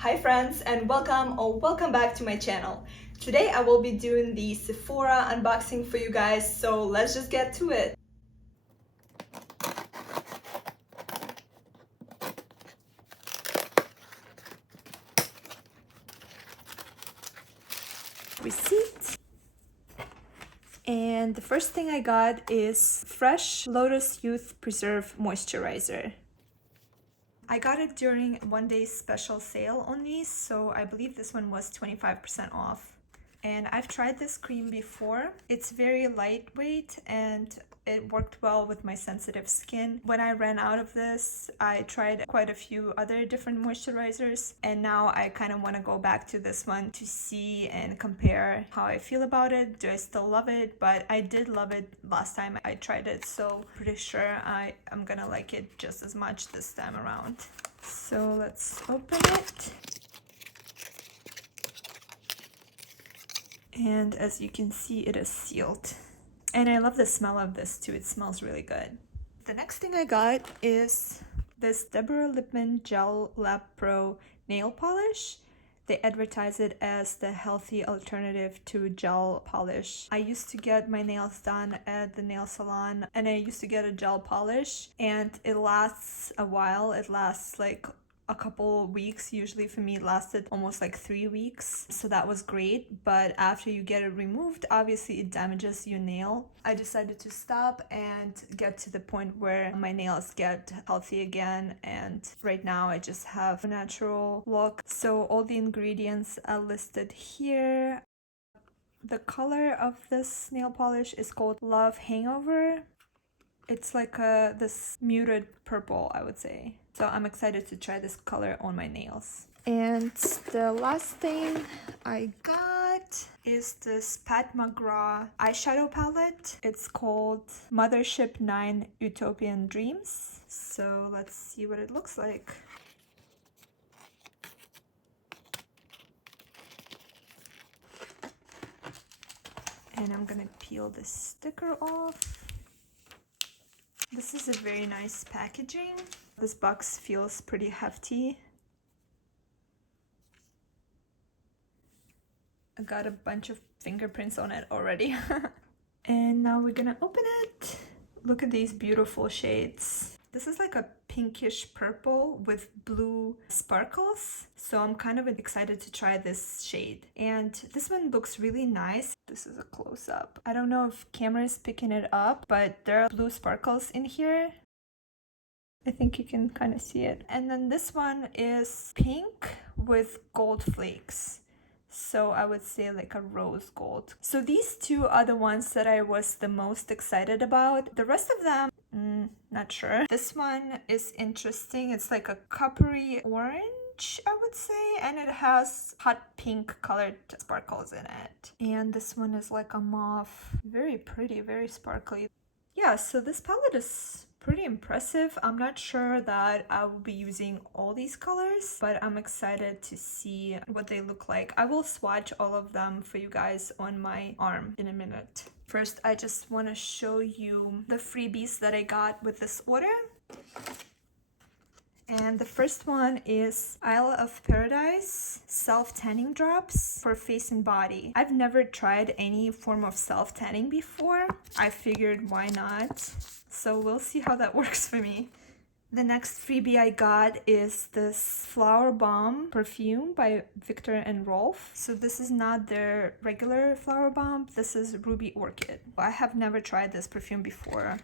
Hi friends, and welcome back to my channel. Today I will be doing the Sephora unboxing for you guys, so let's just get to it. Receipt. And the first thing I got is fresh Lotus Youth Preserve Moisturizer. I got it during one day special sale on these, so I believe this one was 25% off. And I've tried this cream before. It's very lightweight and it worked well with my sensitive skin. When I ran out of this, I tried quite a few other different moisturizers, and now I kind of want to go back to this one to see and compare how I feel about it. Do I still love it? But I did love it last time I tried it, so pretty sure I'm gonna like it just as much this time around. So let's open it. And as you can see, it is sealed. And I love the smell of this too. It smells really good. The next thing I got is this DEBORAH LIPPMANN Gel Lab Pro nail polish. They advertise it as the healthy alternative to gel polish. I used to get my nails done at the nail salon, and I used to get a gel polish, and it lasts a while. It lasts like a couple weeks. Usually for me it lasted almost like 3 weeks, so that was great. But after you get it removed, obviously it damages your nail. I decided to stop and get to the point where my nails get healthy again, and right now I just have a natural look. So all the ingredients are listed here. The color of this nail polish is called Love Hangover. It's like this muted purple, I would say. So I'm excited to try this color on my nails. And the last thing I got is this Pat Mcgrath Eyeshadow Palette. It's called Mothership 9 Huetopian Dreams. So let's see what it looks like. And I'm gonna peel the sticker off. This is a very nice packaging. This box feels pretty hefty. I got a bunch of fingerprints on it already. And now we're gonna open it. Look at these beautiful shades. This is like a pinkish purple with blue sparkles. So I'm kind of excited to try this shade. And this one looks really nice. This is a close-up. I don't know if camera is picking it up, but there are blue sparkles in here. I think you can kind of see it. And then this one is pink with gold flakes. So I would say like a rose gold. So these two are the ones that I was the most excited about. The rest of them, not sure. This one is interesting. It's like a coppery orange, I would say, and it has hot pink colored sparkles in it. And this one is like a mauve. Very pretty, very sparkly. Yeah, so this palette is pretty impressive. I'm not sure that I will be using all these colors, but I'm excited to see what they look like. I will swatch all of them for you guys on my arm in a minute. First, I just want to show you the freebies that I got with this order. And the first one is Isle of Paradise self-tanning drops for face and body. I've never tried any form of self-tanning before. I figured why not? So we'll see how that works for me. The next freebie I got is this Flower Bomb perfume by Victor and Rolf. So this is not their regular Flower Bomb. This is Ruby Orchid. I have never tried this perfume before.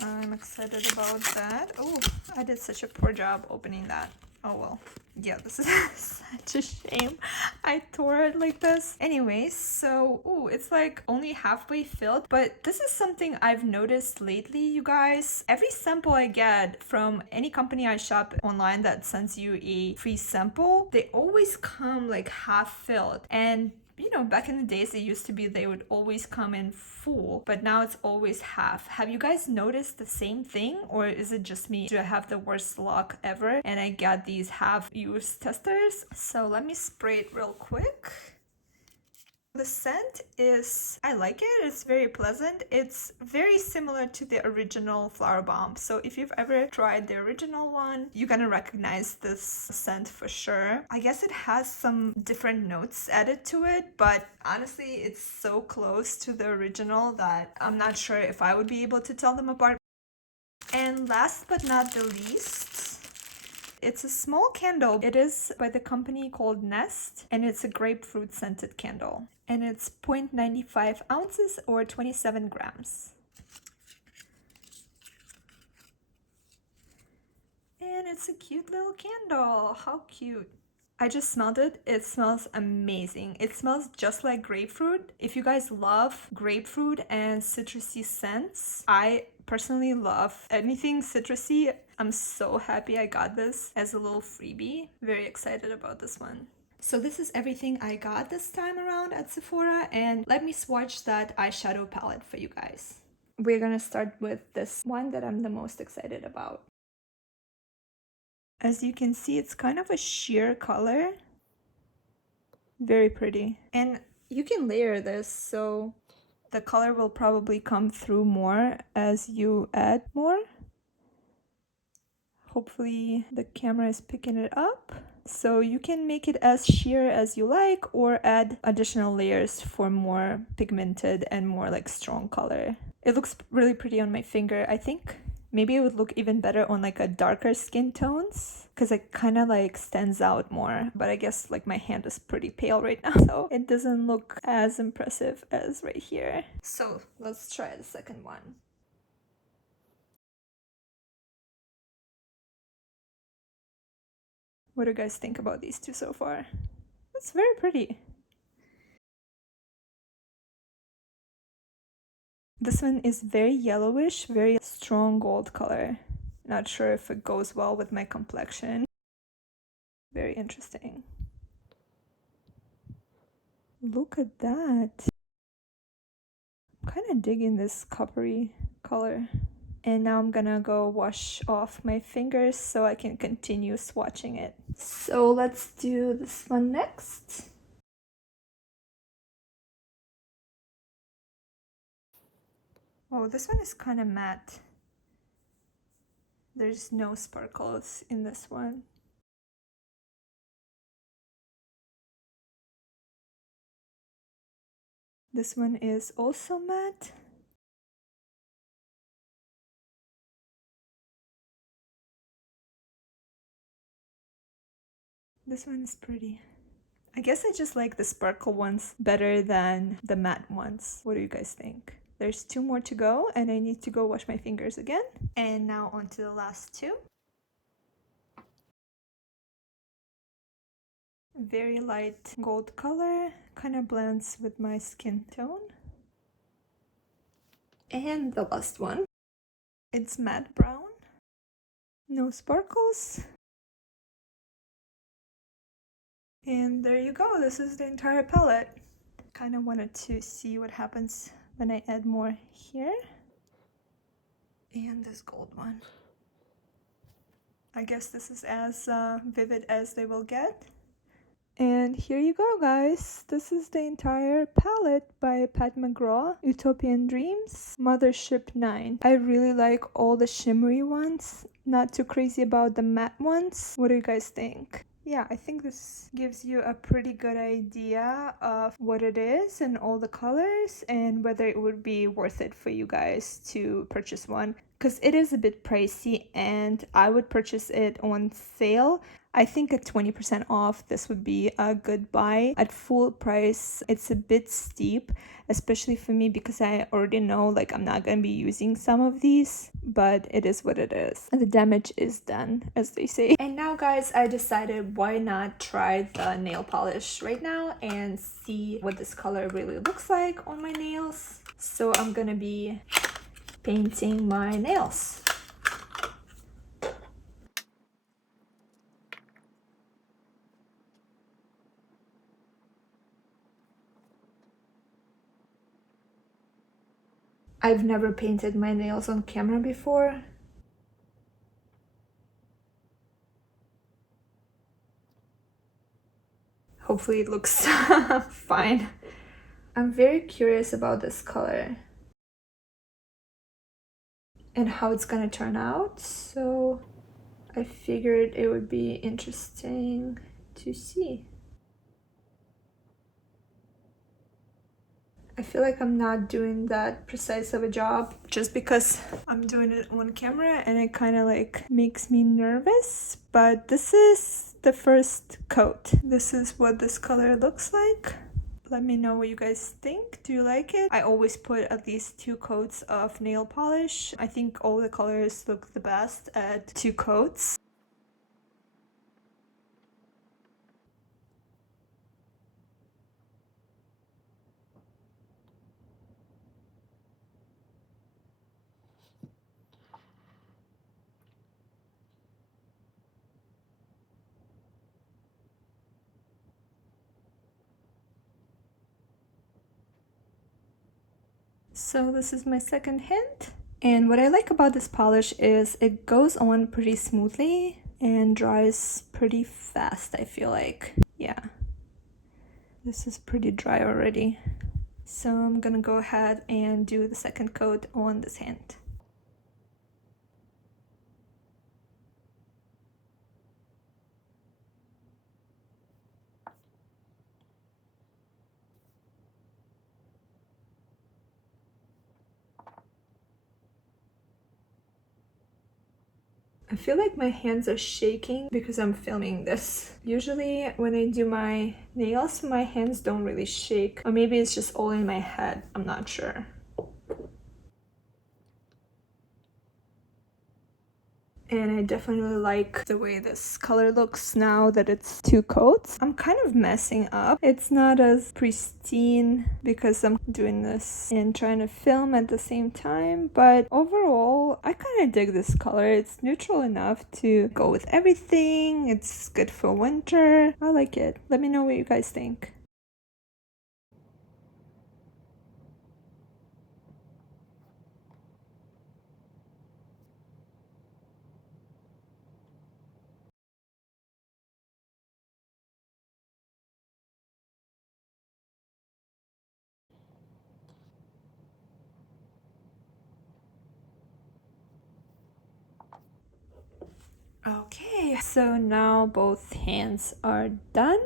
I'm excited about that. Oh, I did such a poor job opening that. Oh well. Yeah, this is such a shame. I tore it like this. Anyways, so, ooh, it's like only halfway filled, but this is something I've noticed lately, you guys. Every sample I get from any company I shop online that sends you a free sample, they always come like half filled. And you know, back in the days, it used to be they would always come in full, but now it's always half. Have you guys noticed the same thing, or is it just me? Do I have the worst luck ever and I got these half-used testers? So let me spray it real quick. The scent is, I like it, it's very pleasant. It's very similar to the original Flower Bomb. So if you've ever tried the original one, you're gonna recognize this scent for sure. I guess it has some different notes added to it, but honestly, it's so close to the original that I'm not sure if I would be able to tell them apart. And last but not the least, it's a small candle. It is by the company called Nest, and it's a grapefruit scented candle. And it's 0.95 ounces or 27 grams. And it's a cute little candle. How cute. I just smelled it. It smells amazing. It smells just like grapefruit. If you guys love grapefruit and citrusy scents, I personally love anything citrusy. I'm so happy I got this as a little freebie. Very excited about this one. So this is everything I got this time around at Sephora, and let me swatch that eyeshadow palette for you guys. We're gonna start with this one that I'm the most excited about. As you can see, it's kind of a sheer color. Very pretty. And you can layer this, so the color will probably come through more as you add more. Hopefully the camera is picking it up. So you can make it as sheer as you like or add additional layers for more pigmented and more like strong color. It looks really pretty on my finger. I think maybe it would look even better on like a darker skin tones because it kind of like stands out more. But I guess like my hand is pretty pale right now, so it doesn't look as impressive as right here. So let's try the second one. What do you guys think about these two so far? It's very pretty. This one is very yellowish, very strong gold color. Not sure if it goes well with my complexion. Very interesting. Look at that. I'm kind of digging this coppery color. And now I'm gonna go wash off my fingers so I can continue swatching it. So let's do this one next. Oh, this one is kind of matte. There's no sparkles in this one. This one is also matte. This one is pretty. I guess I just like the sparkle ones better than the matte ones. What do you guys think? There's two more to go and I need to go wash my fingers again. And now on to the last two. Very light gold color, kind of blends with my skin tone. And the last one. It's matte brown. No sparkles. And there you go, this is the entire palette. Kind of wanted to see what happens when I add more here. And this gold one. I guess this is as vivid as they will get. And here you go, guys. This is the entire palette by Pat McGrath, Huetopian Dreams, Mothership 9. I really like all the shimmery ones. Not too crazy about the matte ones. What do you guys think? Yeah, I think this gives you a pretty good idea of what it is and all the colors and whether it would be worth it for you guys to purchase one. Because it is a bit pricey and I would purchase it on sale. I think at 20% off, this would be a good buy. At full price, it's a bit steep, especially for me because I already know like I'm not going to be using some of these, but it is what it is. And the damage is done, as they say. And now, guys, I decided why not try the nail polish right now and see what this color really looks like on my nails. So I'm going to be painting my nails. I've never painted my nails on camera before. Hopefully it looks fine. I'm very curious about this color and how it's gonna turn out, so I figured it would be interesting to see. I feel like I'm not doing that precise of a job just because I'm doing it on camera and it kind of like makes me nervous, but this is the first coat. This is what this color looks like. Let me know what you guys think. Do you like it? I always put at least 2 coats of nail polish. I think all the colors look the best at 2 coats. So this is my second hand. And what I like about this polish is it goes on pretty smoothly and dries pretty fast, I feel like. Yeah. This is pretty dry already. So I'm gonna go ahead and do the second coat on this hand. I feel like my hands are shaking because I'm filming this. Usually when I do my nails, my hands don't really shake. Or maybe it's just all in my head. I'm not sure. And I definitely like the way this color looks now that it's 2 coats. I'm kind of messing up. It's not as pristine because I'm doing this and trying to film at the same time, but overall I kind of dig this color. It's neutral enough to go with everything. It's good for winter. I like it. Let me know what you guys think. Okay, so now both hands are done.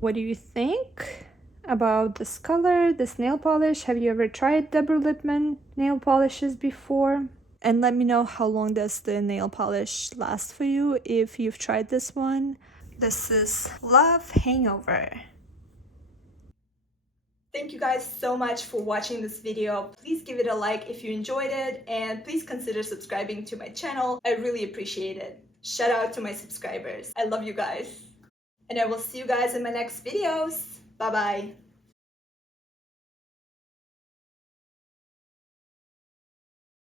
What do you think about this color, this nail polish? Have you ever tried DEBORAH LIPPMANN nail polishes before? And let me know how long does the nail polish last for you if you've tried this one. This is Love Hangover. Thank you guys so much for watching this video. Please give it a like if you enjoyed it, and please consider subscribing to my channel. I really appreciate it. Shout out to my subscribers. I love you guys. And I will see you guys in my next videos. Bye bye.